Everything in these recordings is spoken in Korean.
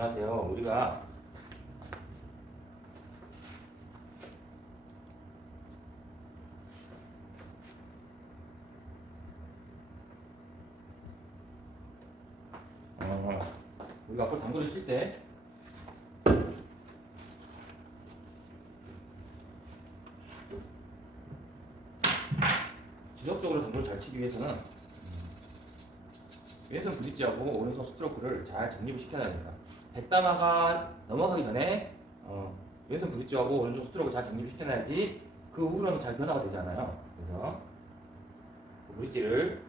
안녕하세요. 우리가 우리가 앞으로 당구를 칠 때 지속적으로 당구를 잘 치기 위해서는 왼손 브릿지하고 오른손 스트로크를 잘 정립을 시켜야 됩니다. 100담화가 넘어가기 전에 왼손 브릿지하고 오른손 스트로크를 잘 정립을 시켜놔야지 그 후로는 잘 변화가 되잖아요. 그래서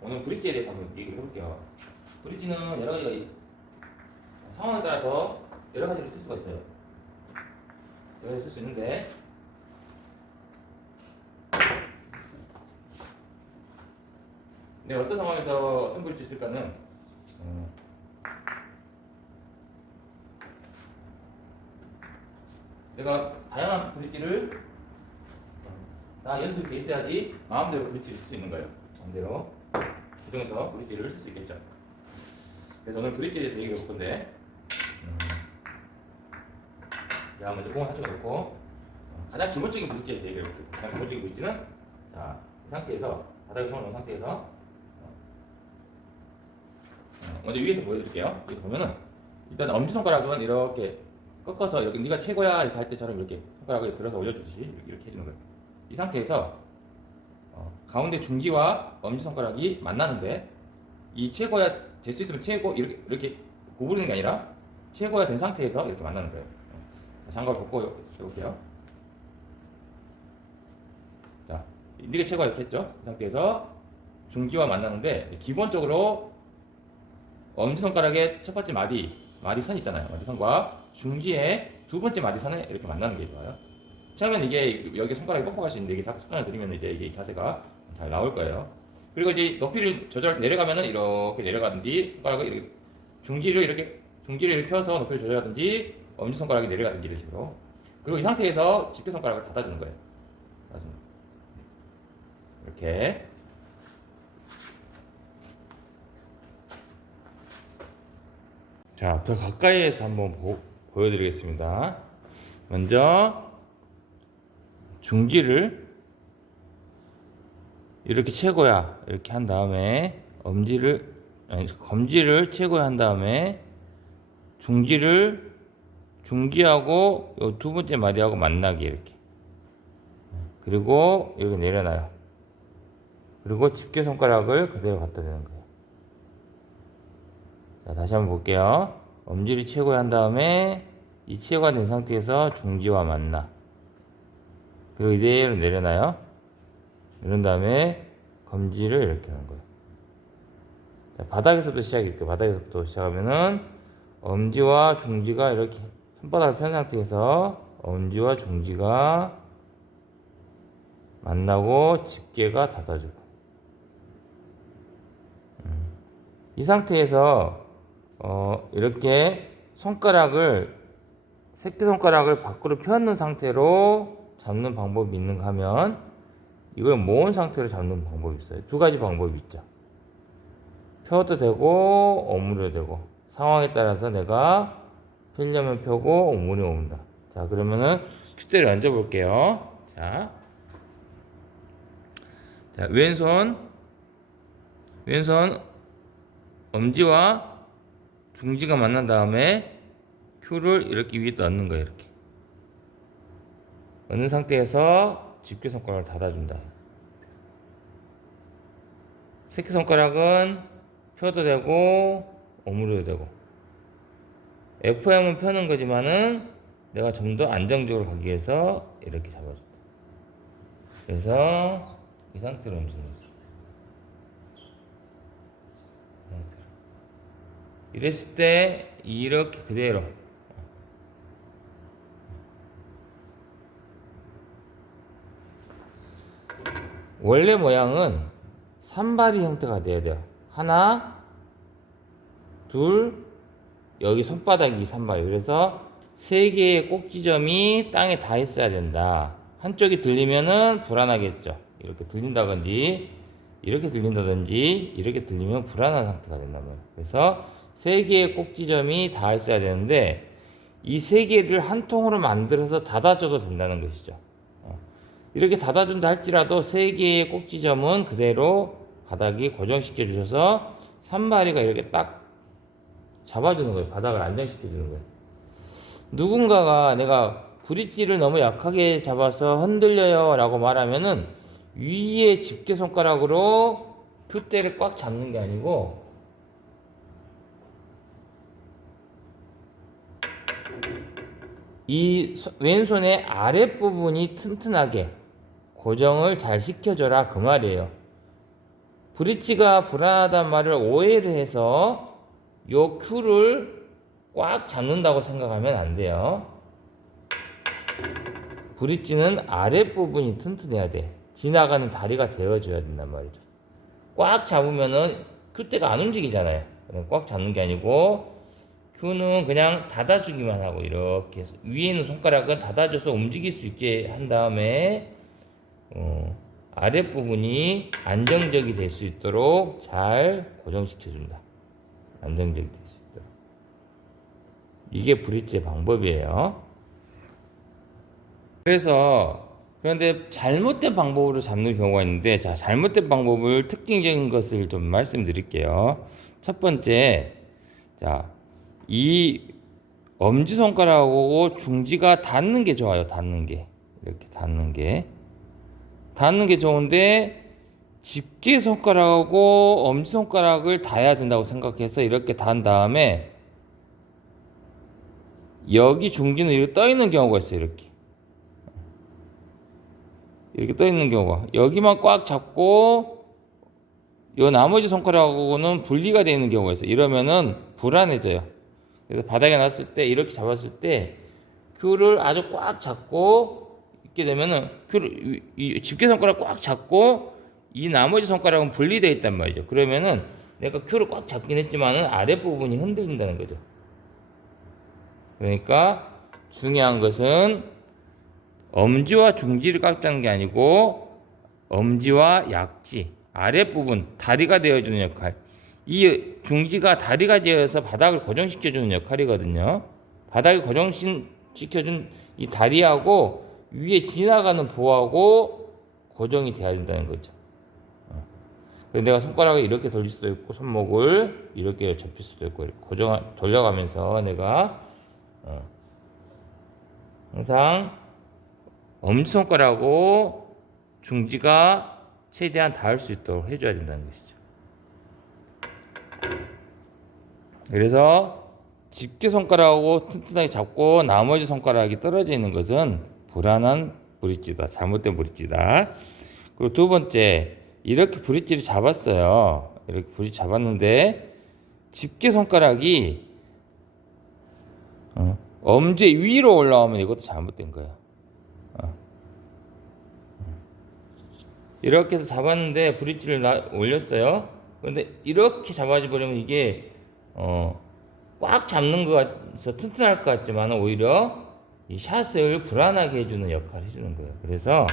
오늘 브릿지에 대해서 한번 얘기를 해볼게요. 브릿지는 여러 가지가 상황에 따라서 여러 가지를 쓸 수가 있어요. 여러 가지 쓸 수 있는데 내가 어떤 상황에서 어떤 브릿지 쓸까는 내가 다양한 브릿지를 다 연습이 돼 있어야지 마음대로 브릿지를 쓸 수 있는 거예요. 마음대로 그중에서 브릿지를 쓸 수 있겠죠. 그래서 오늘 브릿지에 대해서 얘기해 볼 건데 자, 먼저 공을 한쪽에 놓고 가장 기본적인 브릿지에 대해서 얘기해 볼게요. 가장 기본적인 브릿지는 자, 이 상태에서 바닥에 손을 놓은 상태에서 먼저 위에서 보여드릴게요. 여기 보면은 일단 엄지손가락은 이렇게 꺾어서 이렇게 네가 최고야 이렇게 할 때처럼 이렇게 손가락을 들어서 올려주듯이 이렇게 해주는 거예요. 이 상태에서 가운데 중지와 엄지손가락이 만나는데 이 최고야 될 수 있으면 최고 이렇게 구부리는 게 아니라 최고야 된 상태에서 이렇게 만나는 거예요. 장갑을 벗고 해볼게요. 자, 네가 최고야 이렇게 했죠? 이 상태에서 중지와 만나는데 기본적으로 엄지손가락의 첫 번째 마디선 있잖아요. 마디선과 중지의 두 번째 마디선에 이렇게 만나는 게 좋아요. 처음에는 이게 여기 손가락이 뻑뻑할 수 있는데 이게 습관을 들이면 이제 이게 자세가 잘 나올 거예요. 그리고 이제 높이를 내려가면은 이렇게 내려가는 뒤 손가락을 이렇게 중지를 이렇게 펴서 높이를 조절하든지 엄지손가락이 내려가든지 이런 식으로. 그리고 이 상태에서 집게손가락을 닫아주는 거예요. 이렇게. 자, 더 가까이에서 한번 보여드리겠습니다. 먼저 중지를 이렇게 최고야 이렇게 한 다음에 검지를 최고야 한 다음에 중지하고 요 두 번째 마디하고 만나게 이렇게, 그리고 이렇게 내려놔요. 그리고 집게 손가락을 그대로 갖다 대는 거예요. 자, 다시 한번 볼게요. 엄지를 최고야 한 다음에 이 최고가 된 상태에서 중지와 만나. 그리고 이대로 내려놔요. 이런 다음에 검지를 이렇게 하는 거예요. 자, 바닥에서부터 시작할게요. 바닥에서부터 시작하면은 엄지와 중지가 이렇게 손바닥을 편 상태에서 엄지와 중지가 만나고 집게가 닫아주고, 이 상태에서 이렇게 새끼손가락을 밖으로 펴는 상태로 잡는 방법이 있는가 하면 이걸 모은 상태로 잡는 방법이 있어요. 두 가지 방법이 있죠. 펴도 되고 오므려도 되고, 상황에 따라서 내가 펴려면 펴고 오므리면 오문다. 자, 그러면은 큐대를 얹어 볼게요. 자, 왼손 엄지와 중지가 만난 다음에 큐를 이렇게 위에 넣는 거예요. 이렇게 넣는 상태에서 집게손가락을 닫아준다. 새끼손가락은 펴도 되고 오므려도 되고, FM은 펴는 거지만은 내가 좀 더 안정적으로 가기 위해서 이렇게 잡아준다. 그래서 이 상태로 움직이는 거죠. 이랬을 때 이렇게 그대로 원래 모양은 산발이 형태가 돼야 돼요. 하나, 둘, 여기 손바닥이 산발이. 그래서 세 개의 꼭지점이 땅에 다 있어야 된다. 한쪽이 들리면은 불안하겠죠. 이렇게 들린다든지 이렇게 들리면 불안한 상태가 된단 말이에요. 그래서 세 개의 꼭지점이 닿아 있어야 되는데 이 세 개를 한 통으로 만들어서 닫아줘도 된다는 것이죠. 이렇게 닫아준다 할지라도 세 개의 꼭지점은 그대로 바닥에 고정시켜 주셔서 산발이가 이렇게 딱 잡아주는 거예요. 바닥을 안정시켜 주는 거예요. 누군가가 내가 브릿지를 너무 약하게 잡아서 흔들려요 라고 말하면은 위에 집게 손가락으로 큐대를 꽉 잡는 게 아니고 이 왼손의 아랫부분이 튼튼하게 고정을 잘 시켜줘라 그 말이에요. 브릿지가 불안하단 말을 오해를 해서 요 큐를 꽉 잡는다고 생각하면 안 돼요. 브릿지는 아랫부분이 튼튼해야 돼. 지나가는 다리가 되어줘야 된단 말이죠. 꽉 잡으면은 큐대가 안 움직이잖아요. 꽉 잡는 게 아니고 큐는 그냥 닫아주기만 하고 이렇게 위에 있는 손가락은 닫아줘서 움직일 수 있게 한 다음에 아랫부분이 안정적이 될 수 있도록 잘 고정시켜준다. 안정적이 될 수 있도록. 이게 브릿지의 방법이에요. 그런데 잘못된 방법으로 잡는 경우가 있는데, 자, 잘못된 방법을 특징적인 것을 좀 말씀드릴게요. 첫 번째, 자, 이 엄지손가락하고 중지가 닿는 게 좋아요. 닿는 게. 이렇게 닿는 게. 닿는 게 좋은데, 집게 손가락하고 엄지손가락을 닿아야 된다고 생각해서 이렇게 닿은 다음에, 여기 중지는 이렇게 떠 있는 경우가 있어요. 이렇게 떠 있는 경우가. 여기만 꽉 잡고, 요 나머지 손가락하고는 분리가 되어 있는 경우가 있어요. 이러면은 불안해져요. 그래서 바닥에 놨을 때, 이렇게 잡았을 때, 큐를 아주 꽉 잡고 있게 되면은, 큐를, 이 집게 손가락 꽉 잡고, 이 나머지 손가락은 분리되어 있단 말이죠. 그러면은 내가 큐를 꽉 잡긴 했지만은 아랫부분이 흔들린다는 거죠. 그러니까 중요한 것은 엄지와 중지를 꽉 잡는 게 아니고 엄지와 약지, 아랫부분, 다리가 되어주는 역할. 이 중지가 다리가 되어서 바닥을 고정시켜주는 역할이거든요. 바닥을 고정시켜준 이 다리하고 위에 지나가는 보하고 고정이 돼야 된다는 거죠. 내가 손가락을 이렇게 돌릴 수도 있고 손목을 이렇게 접힐 수도 있고 고정 돌려가면서 내가 항상 엄지손가락하고 중지가 최대한 닿을 수 있도록 해줘야 된다는 것이죠. 그래서 집게 손가락하고 튼튼하게 잡고 나머지 손가락이 떨어져 있는 것은 불안한 브릿지다. 잘못된 브릿지다. 그리고 두 번째, 이렇게 브릿지를 잡았어요. 이렇게 브릿지 잡았는데 집게 손가락이 엄지 위로 올라오면 이것도 잘못된 거예요. 이렇게 해서 잡았는데 브릿지를 올렸어요. 그런데 이렇게 잡아져 버리면 이게 꽉 잡는 것 같아서 튼튼할 것 같지만 오히려 이 샷을 불안하게 해주는 역할을 해주는 거예요. 그래서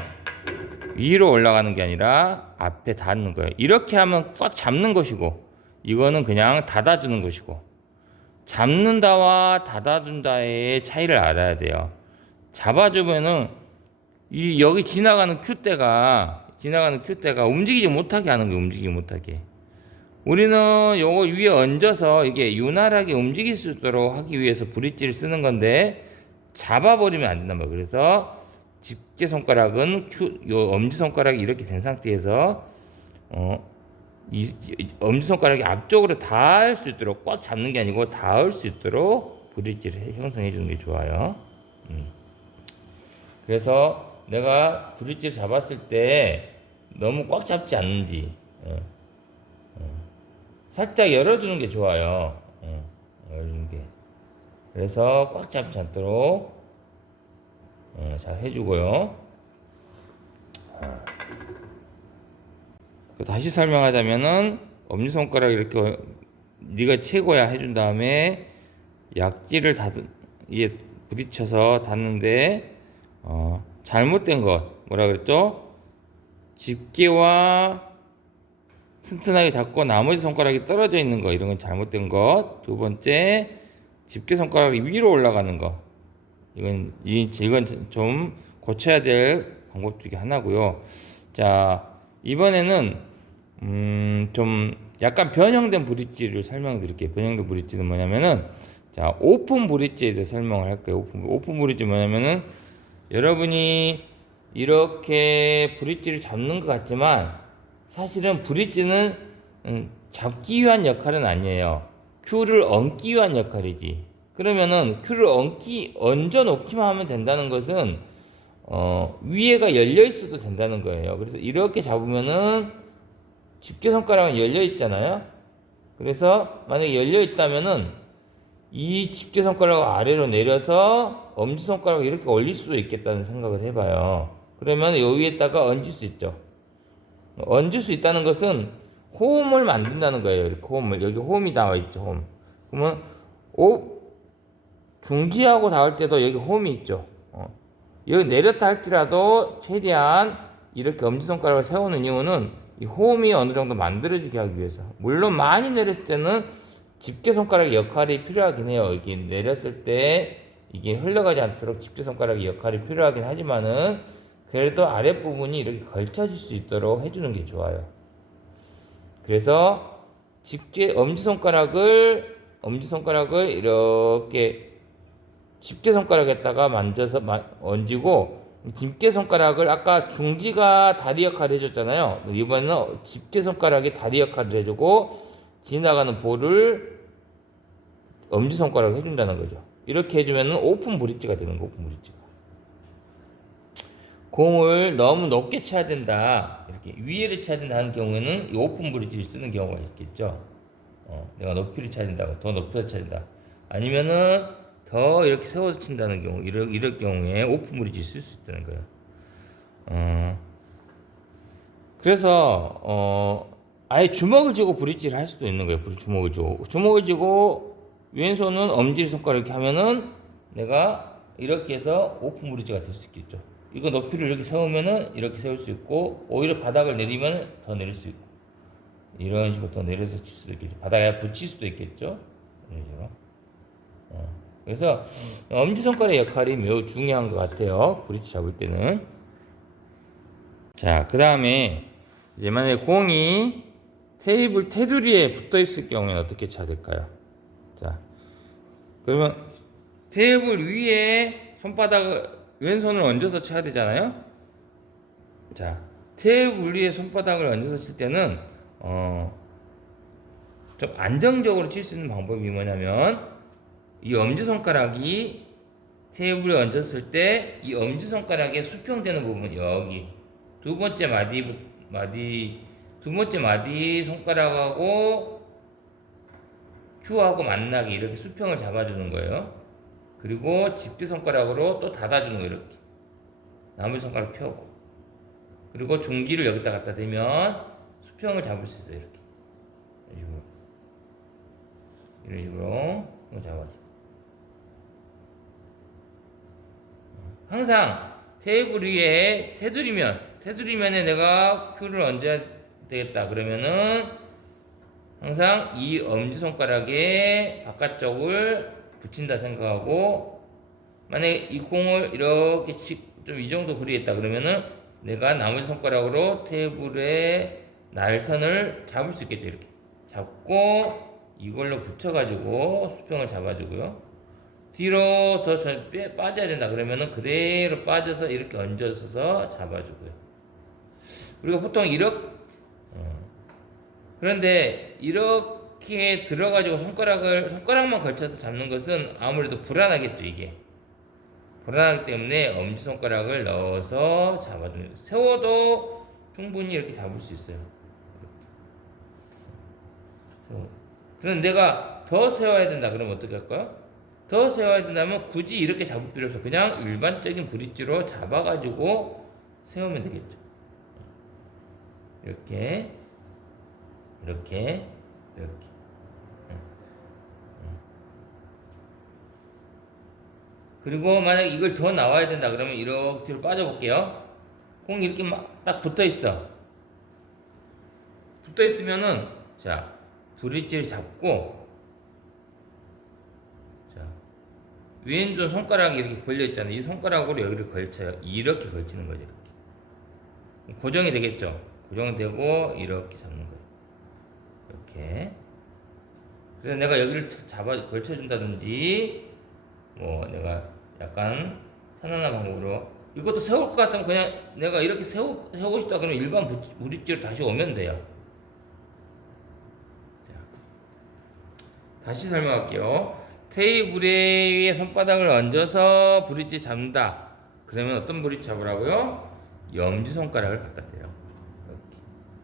위로 올라가는 게 아니라 앞에 닿는 거예요. 이렇게 하면 꽉 잡는 것이고 이거는 그냥 닫아주는 것이고 잡는다와 닫아준다의 차이를 알아야 돼요. 잡아주면은 이 여기 지나가는 큐대가 움직이지 못하게 하는 거예요. 움직이지 못하게. 우리는 요거 위에 얹어서 이게 유난하게 움직일 수 있도록 하기 위해서 브릿지를 쓰는 건데 잡아버리면 안 된단 말이에요. 그래서 집게 손가락은 요 엄지 손가락이 이렇게 된 상태에서 이 엄지 손가락이 앞쪽으로 닿을 수 있도록 꽉 잡는 게 아니고 닿을 수 있도록 브릿지를 형성해 주는 게 좋아요. 그래서 내가 브릿지를 잡았을 때 너무 꽉 잡지 않는지 살짝 열어주는 게 좋아요. 열어주는 게. 그래서 꽉 잡지 않도록 잘 해주고요. 다시 설명하자면은 엄지손가락 이렇게 네가 최고야 해준 다음에 약지를 이게 부딪혀서 닿는데 잘못된 것 뭐라 그랬죠? 집게와 튼튼하게 잡고 나머지 손가락이 떨어져 있는 거, 이런 건 잘못된 것. 두 번째, 집게 손가락이 위로 올라가는 거. 이건 좀 고쳐야 될 방법 중에 하나고요. 자, 이번에는 좀 약간 변형된 브릿지를 설명드릴게요. 변형된 브릿지는 뭐냐면은, 자, 오픈 브릿지에 대해서 설명을 할게요. 오픈 브릿지 뭐냐면은, 여러분이 이렇게 브릿지를 잡는 것 같지만 사실은 브릿지는 잡기 위한 역할은 아니에요. 큐를 얹기 위한 역할이지. 그러면은 큐를 얹어 놓기만 하면 된다는 것은 위에가 열려 있어도 된다는 거예요. 그래서 이렇게 잡으면은 집게 손가락은 열려 있잖아요. 그래서 만약에 열려 있다면은 이 집게 손가락을 아래로 내려서 엄지 손가락을 이렇게 올릴 수도 있겠다는 생각을 해봐요. 그러면 요 위에다가 얹을 수 있죠. 얹을 수 있다는 것은 호흡을 만든다는 거예요. 이렇게 호흡을. 여기 호흡이 나와 있죠. 호흡. 그러면 중지하고 닿을 때도 여기 호흡이 있죠. 여기 내렸다 할지라도 최대한 이렇게 엄지손가락을 세우는 이유는 이 호흡이 어느 정도 만들어지게 하기 위해서. 물론 많이 내렸을 때는 집게손가락의 역할이 필요하긴 해요. 이게 내렸을 때 이게 흘러가지 않도록 집게손가락의 역할이 필요하긴 하지만은 그래도 아랫부분이 이렇게 걸쳐질 수 있도록 해주는 게 좋아요. 그래서 엄지손가락을 이렇게 집게손가락에다가 만져서 얹고, 집게손가락을 아까 중지가 다리 역할을 해줬잖아요. 이번에는 집게손가락이 다리 역할을 해주고 지나가는 볼을 엄지손가락을 해준다는 거죠. 이렇게 해주면 오픈 브릿지가 되는 거. 오픈 브릿지가. 공을 너무 높게 쳐야 된다, 이렇게 위에를 쳐야 된다는 경우에는 이 오픈 브릿지를 쓰는 경우가 있겠죠. 내가 높이를 쳐야 된다고, 더 높여서 쳐야 된다. 아니면은 더 이렇게 세워서 친다는 경우, 이럴 경우에 오픈 브릿지를 쓸 수 있다는 거예요. 그래서 아예 주먹을 쥐고 브릿지를 할 수도 있는 거예요. 주먹을 쥐고 왼손은 엄지손가락 이렇게 하면은 내가 이렇게 해서 오픈 브릿지가 될 수 있겠죠. 이거 높이를 이렇게 세우면은 이렇게 세울 수 있고, 오히려 바닥을 내리면 더 내릴 수 있고, 이런 식으로 더 내려서 칠 수도 있겠죠. 바닥에 붙일 수도 있겠죠. 이런 식으로. 그래서 엄지손가락의 역할이 매우 중요한 것 같아요. 브릿지 잡을 때는. 자, 그 다음에 이제 만약에 공이 테이블 테두리에 붙어 있을 경우에 어떻게 쳐야 될까요? 자, 그러면 테이블 위에 왼손을 얹어서 쳐야 되잖아요. 자, 테이블 위에 손바닥을 얹어서 칠 때는 좀 안정적으로 칠 수 있는 방법이 뭐냐면, 이 엄지손가락이 테이블에 얹었을 때 이 엄지손가락에 수평되는 부분, 여기 두 번째 마디 손가락하고 Q하고 만나게 이렇게 수평을 잡아주는 거예요. 그리고 집게손가락으로 또 닫아주는 거예요. 이렇게 나머지 손가락 펴고, 그리고 중지를 여기다 갖다 대면 수평을 잡을 수 있어요. 이런 식으로 잡아줘. 항상 테이블 위에 테두리면에 내가 큐를 얹어야 되겠다 그러면은 항상 이 엄지손가락의 바깥쪽을 붙인다 생각하고, 만약에 이 공을 이렇게 좀 이 정도 그리겠다 그러면은 내가 나머지 손가락으로 테이블의 날선을 잡을 수 있겠죠. 이렇게 잡고 이걸로 붙여가지고 수평을 잡아주고요. 뒤로 더 빠져야 된다 그러면은 그대로 빠져서 이렇게 얹어서 잡아주고요. 우리가 보통 그런데 이렇게 들어가지고 손가락만 걸쳐서 잡는 것은 아무래도 불안하겠죠. 이게 불안하기 때문에 엄지손가락을 넣어서 잡아줍니다. 세워도 충분히 이렇게 잡을 수 있어요. 그런데 내가 더 세워야 된다 그러면 어떻게 할까요? 더 세워야 된다면 굳이 이렇게 잡을 필요 없어. 그냥 일반적인 브릿지로 잡아가지고 세우면 되겠죠. 이렇게. 그리고 만약에 이걸 더 나와야 된다 그러면 이렇게 뒤로 빠져볼게요. 공이 이렇게 막 딱 붙어 있어. 붙어 있으면은 자 브릿지를 잡고 자 왼손 손가락이 이렇게 벌려 있잖아요. 이 손가락으로 여기를 걸쳐요. 이렇게 걸치는 거죠. 이렇게. 고정이 되겠죠. 고정되고 이렇게 잡는 거예요. 이렇게. 그래서 내가 여기를 잡아 걸쳐준다든지 뭐 내가 약간 편안한 방법으로 이것도 세울 것 같으면 그냥 내가 이렇게 세우고 싶다 그러면 일반 브릿지로 다시 오면 돼요. 자, 다시 설명할게요. 테이블 위에 손바닥을 얹어서 브릿지 잡는다. 그러면 어떤 브릿지 잡으라고요? 엄지손가락을 갖다 대요. 이렇게.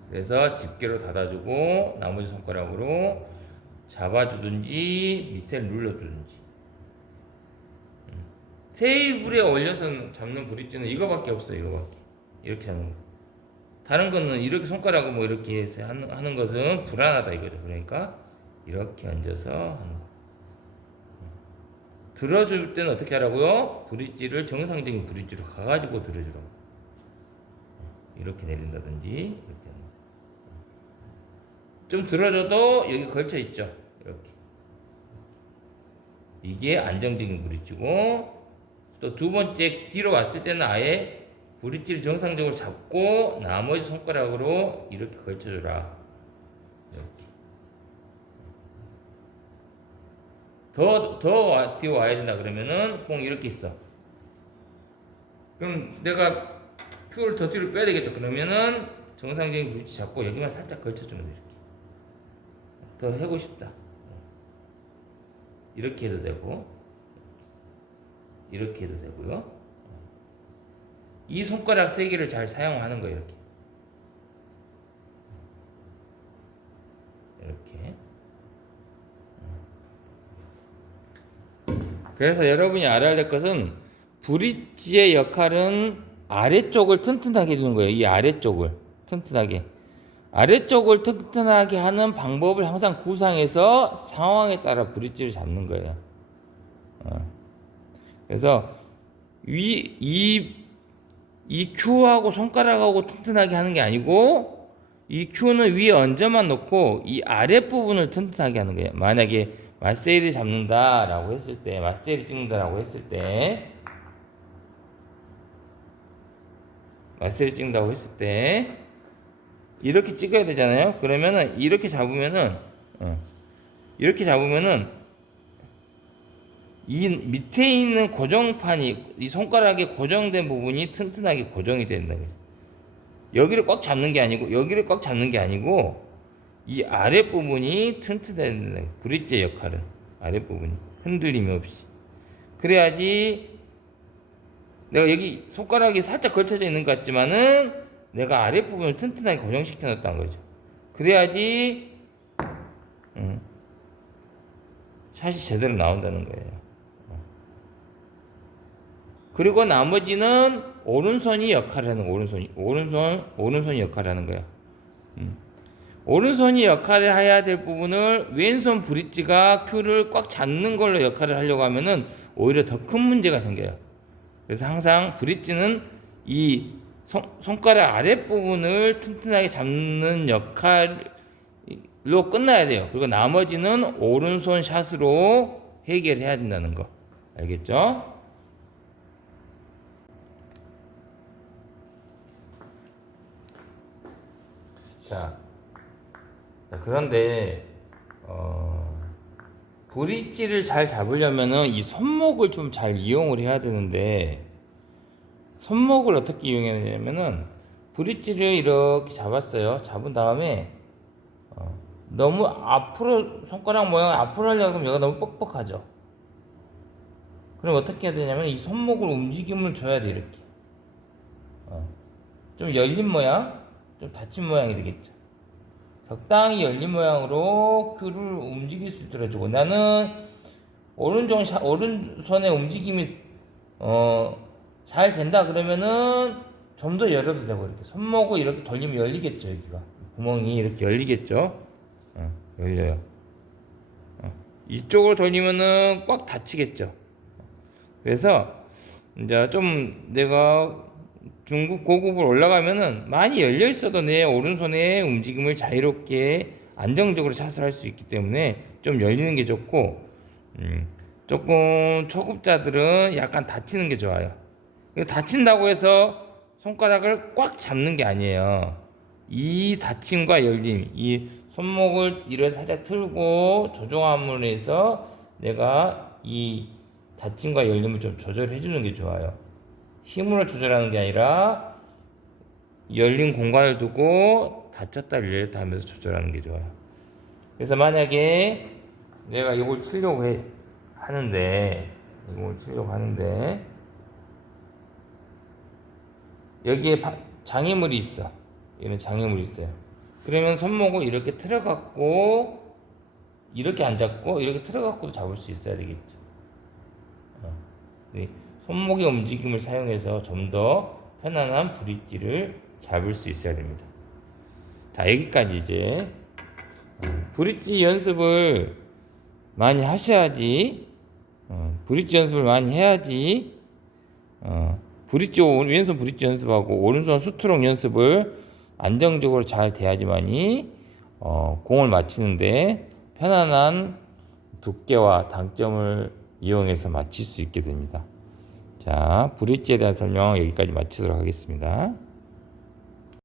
그래서 집게로 닫아주고 나머지 손가락으로 잡아주든지 밑에 눌러주든지. 테이블에 올려서 잡는 브릿지는 이거밖에 없어요. 이거밖에. 이렇게 잡는 거. 다른 거는 이렇게 손가락을 뭐 이렇게 해서 하는 것은 불안하다 이거죠. 그러니까 이렇게 얹어서 하는 거. 들어줄 때는 어떻게 하라고요? 브릿지를 정상적인 브릿지로 가가지고 들어주라고. 이렇게 내린다든지 이렇게 하는 거. 좀 들어줘도 여기 걸쳐 있죠. 이렇게. 이게 안정적인 브릿지고 또 두 번째 뒤로 왔을 때는 아예 브릿지를 정상적으로 잡고 나머지 손가락으로 이렇게 걸쳐줘라. 이렇게. 더 뒤로 와야 된다 그러면은 공 이렇게 있어. 그럼 내가 큐를 더 뒤로 빼야 되겠죠. 그러면은 정상적인 브릿지 잡고 여기만 살짝 걸쳐주면 돼. 이렇게. 더 하고 싶다. 이렇게 해도 되고 이렇게 해도 되고요. 이 손가락 세 개를 잘 사용하는 거예요. 이렇게. 그래서 여러분이 알아야 될 것은 브릿지의 역할은 아래쪽을 튼튼하게 해주는 거예요. 이 아래쪽을 튼튼하게. 아래쪽을 튼튼하게 하는 방법을 항상 구상해서 상황에 따라 브릿지를 잡는 거예요. 그래서 이 큐하고 손가락하고 튼튼하게 하는 게 아니고 이 큐는 위에 얹어만 놓고 이 아랫부분을 튼튼하게 하는 거예요. 만약에 마세이를 잡는다라고 했을 때, 마세이를 찍는다라고 했을 때, 마세이를 찍는다고 했을 때 이렇게 찍어야 되잖아요. 그러면은 이렇게 잡으면은 이 밑에 있는 고정판이 이 손가락에 고정된 부분이 튼튼하게 고정이 된다. 여기를 꽉 잡는 게 아니고 여기를 꽉 잡는 게 아니고 이 아랫 부분이 튼튼해야 브릿지의 역할은 아랫 부분이 흔들림이 없이 그래야지 내가 여기 손가락이 살짝 걸쳐져 있는 것 같지만은 내가 아랫 부분을 튼튼하게 고정시켜 놨다는 거죠. 그래야지 샷이 제대로 나온다는 거예요. 그리고 나머지는 오른손이 역할을 하는 거예요. 오른손이 역할을 하는 거예요. 오른손이 역할을 해야 될 부분을 왼손 브릿지가 큐를 꽉 잡는 걸로 역할을 하려고 하면은 오히려 더 큰 문제가 생겨요. 그래서 항상 브릿지는 이 손가락 아랫부분을 튼튼하게 잡는 역할로 끝나야 돼요. 그리고 나머지는 오른손 샷으로 해결해야 된다는 거. 알겠죠? 자, 그런데 브릿지를 잘 잡으려면은 이 손목을 좀 잘 이용을 해야 되는데 손목을 어떻게 이용해야 되냐면은 브릿지를 이렇게 잡았어요. 잡은 다음에 너무 앞으로 손가락 모양을 앞으로 하려고 하면 얘가 너무 뻑뻑하죠. 그럼 어떻게 해야 되냐면 이 손목을 움직임을 줘야 돼. 이렇게 좀 열린 모양, 좀 닫힌 모양이 되겠죠. 적당히 열린 모양으로 큐를 움직일 수 있도록 해주고 나는 오른손의 움직임이 잘 된다 그러면은 좀 더 열어도 되고 이렇게 손목을 이렇게 돌리면 열리겠죠. 여기가 구멍이 이렇게 열리겠죠. 열려요. 이쪽으로 돌리면은 꽉 닫히겠죠. 그래서 이제 좀 내가 중급 고급으로 올라가면은 많이 열려 있어도 내 오른손의 움직임을 자유롭게 안정적으로 샷을 할 수 있기 때문에 좀 열리는 게 좋고, 조금 초급자들은 약간 다치는 게 좋아요. 다친다고 해서 손가락을 꽉 잡는 게 아니에요. 이 다침과 열림, 이 손목을 이를 살짝 틀고 조정함으로 해서 내가 이 다침과 열림을 좀 조절해 주는 게 좋아요. 힘으로 조절하는 게 아니라 열린 공간을 두고 닫혔다 열렸다 하면서 조절하는 게 좋아요. 그래서 만약에 내가 이걸 치려고 하는데 여기에 장애물이 있어. 이런 장애물이 있어요. 그러면 손목을 이렇게 틀어갖고 이렇게 안 잡고 이렇게 틀어갖고도 잡을 수 있어야 되겠죠. 손목의 움직임을 사용해서 좀 더 편안한 브릿지를 잡을 수 있어야 됩니다. 자, 여기까지 이제 브릿지 연습을 많이 하셔야지, 브릿지 연습을 많이 해야지, 왼손 브릿지 연습하고 오른손 스트로크 연습을 안정적으로 잘 돼야지만이 공을 맞히는데 편안한 두께와 당점을 이용해서 맞힐 수 있게 됩니다. 자, 브릿지에 대한 설명 여기까지 마치도록 하겠습니다.